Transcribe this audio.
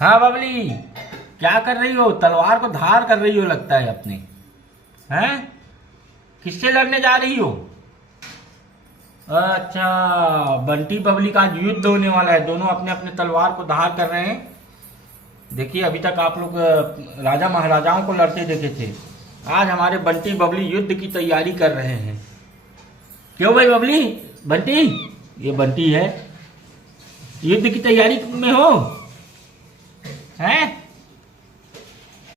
हाँ बबली, क्या कर रही हो? तलवार को धार कर रही हो लगता है अपने। हैं? किससे लड़ने जा रही हो? अच्छा, बंटी बबली का आज युद्ध होने वाला है। दोनों अपने अपने तलवार को धार कर रहे हैं। देखिए, अभी तक आप लोग राजा महाराजाओं को लड़ते देखे थे। आज हमारे बंटी बबली युद्ध की तैयारी कर रहे हैं। क्यों भाई बबली? बंटी, ये बंटी है। युद्ध की तैयारी में हो? हैं?